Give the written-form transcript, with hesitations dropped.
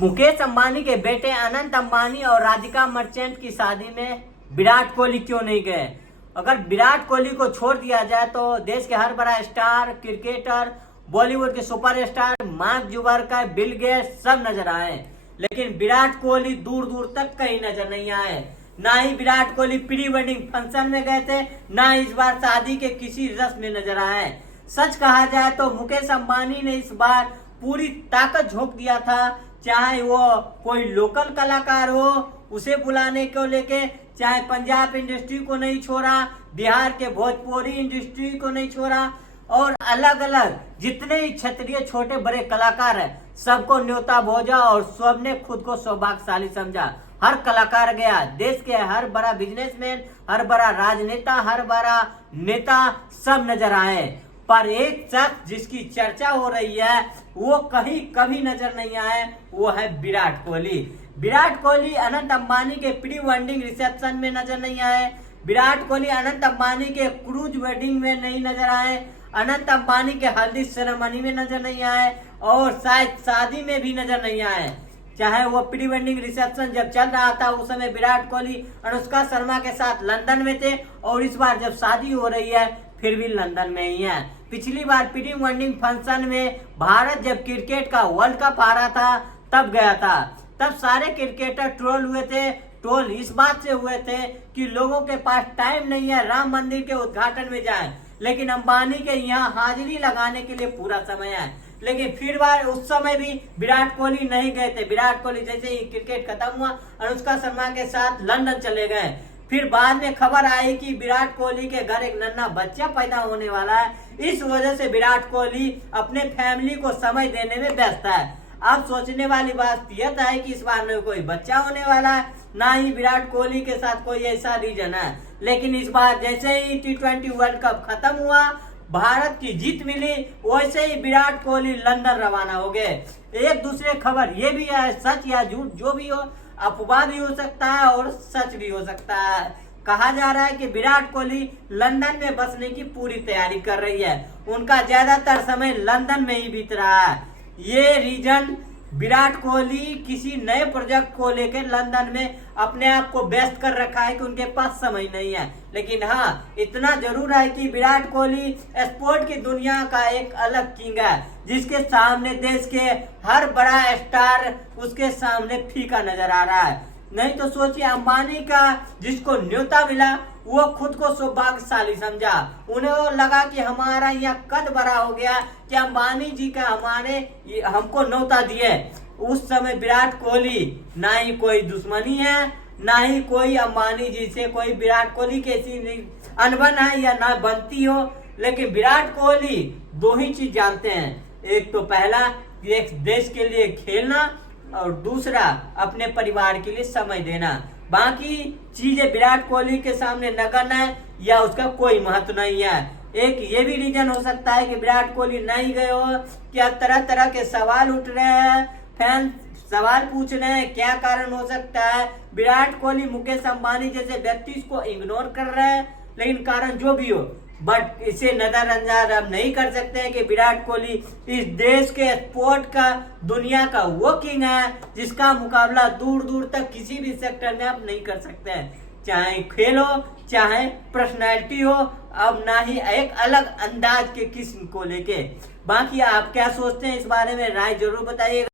मुकेश अंबानी के बेटे अनंत अंबानी और राधिका मर्चेंट की शादी में विराट कोहली क्यों नहीं गए? अगर विराट कोहली को छोड़ दिया जाए तो देश के हर बड़ा स्टार, क्रिकेटर, बॉलीवुड के सुपरस्टार, मार्क जुबरकर, बिल गेट्स सब नजर आए, लेकिन विराट कोहली दूर दूर तक कहीं नजर नहीं आए। ना ही Virat Kohli pre wedding function में गए थे, ना इस बार शादी के किसी रस्म में नजर आए। सच कहा जाए तो मुकेश अंबानी ने इस बार पूरी ताकत झोंक दिया था, चाहे वो कोई लोकल कलाकार हो उसे बुलाने को लेके, चाहे पंजाब इंडस्ट्री को नहीं छोड़ा, बिहार के भोजपुरी इंडस्ट्री को नहीं छोड़ा, और अलग अलग जितने ही क्षेत्रीय छोटे बड़े कलाकार हैं सबको न्योता भेजा और सबने खुद को सौभाग्यशाली समझा। हर कलाकार गया, देश के हर बड़ा बिजनेसमैन, हर बड़ा राजनेता, हर बड़ा नेता सब नजर आए, पर एक शख्स जिसकी चर्चा हो रही है वो कहीं कभी नजर नहीं आए, वो है विराट कोहली। विराट कोहली अनंत अंबानी के प्री वेडिंग रिसेप्शन में नजर नहीं आए, विराट कोहली अनंत अंबानी के क्रूज वेडिंग में नहीं नजर आए, अनंत अंबानी के हल्दी सेरेमनी में नजर नहीं आए, और शायद शादी में भी नजर नहीं आए। चाहे वो प्री वेडिंग रिसेप्शन जब चल रहा था उस समय विराट कोहली अनुष्का शर्मा के साथ लंदन में थे, और इस बार जब शादी हो रही है फिर भी लंदन में ही है। पिछली बार प्री वेडिंग फंक्शन में भारत जब क्रिकेट का वर्ल्ड कप आ रहा था तब गया था, तब सारे क्रिकेटर ट्रोल हुए थे। ट्रोल इस बात से हुए थे कि लोगों के पास टाइम नहीं है राम मंदिर के उद्घाटन में जाएं, लेकिन अंबानी के यहाँ हाजिरी लगाने के लिए पूरा समय है। लेकिन फिर बार उस समय भी विराट कोहली नहीं गए थे। विराट कोहली जैसे ही क्रिकेट खत्म हुआ अनुष्का शर्मा के साथ लंदन चले गए। फिर बाद में खबर आई कि विराट कोहली के घर एक नन्हा बच्चा पैदा होने वाला है, इस वजह से विराट कोहली अपने फैमिली को समय देने में व्यस्त है। अब सोचने वाली बात यह है कि इस बार में कोई बच्चा होने वाला है, ना ही विराट कोहली के साथ कोई ऐसा रीजन है। लेकिन इस बार जैसे ही T20 वर्ल्ड कप खत्म हुआ, भारत की जीत मिली, वैसे ही विराट कोहली लंदन रवाना हो गए। एक दूसरे खबर ये भी है, सच या झूठ जो भी हो, अफवाह भी हो सकता है और सच भी हो सकता है। कहा जा रहा है कि विराट कोहली लंदन में बसने की पूरी तैयारी कर रही है, उनका ज्यादातर समय लंदन में ही बीत रहा है। ये रीजन विराट कोहली किसी नए प्रोजेक्ट को लेकर लंदन में अपने आप को व्यस्त कर रखा है कि उनके पास समय नहीं है। लेकिन हाँ, इतना जरूर है कि विराट कोहली स्पोर्ट की दुनिया का एक अलग किंग है, जिसके सामने देश के हर बड़ा स्टार उसके सामने फीका नजर आ रहा है। नहीं तो सोचिए, अंबानी का जिसको न्योता मिला वो खुद को सौभाग्यशाली समझा, उन्हें लगा कि हमारा यहाँ कद बड़ा हो गया कि अंबानी जी का हमको न्योता दिए। उस समय विराट कोहली ना ही कोई दुश्मनी है, ना ही कोई अंबानी जी से कोई विराट कोहली की ऐसी अनबन है या ना बनती हो। लेकिन विराट कोहली दो ही चीज जानते हैं, एक तो पहला एक देश के लिए खेलना और दूसरा अपने परिवार के लिए समय देना। बाकी चीजें विराट कोहली के सामने नगण्य है या उसका कोई महत्व नहीं है। एक ये भी रीजन हो सकता है कि विराट कोहली नहीं गए हो, क्या तरह तरह के सवाल उठ रहे हैं, फैन सवाल पूछ रहे हैं, क्या कारण हो सकता है। विराट कोहली मुकेश अंबानी जैसे व्यक्ति को इग्नोर कर रहे हैं, लेकिन कारण जो भी हो, बट इसे नजरअंदाज अब नहीं कर सकते हैं कि विराट कोहली इस देश के स्पोर्ट का, दुनिया का वो किंग है जिसका मुकाबला दूर दूर तक किसी भी सेक्टर में आप नहीं कर सकते हैं, चाहे खेल हो चाहे पर्सनैलिटी हो, अब ना ही एक अलग अंदाज के किस्म को लेके। बाकी आप क्या सोचते हैं इस बारे में, राय जरूर बताइएगा।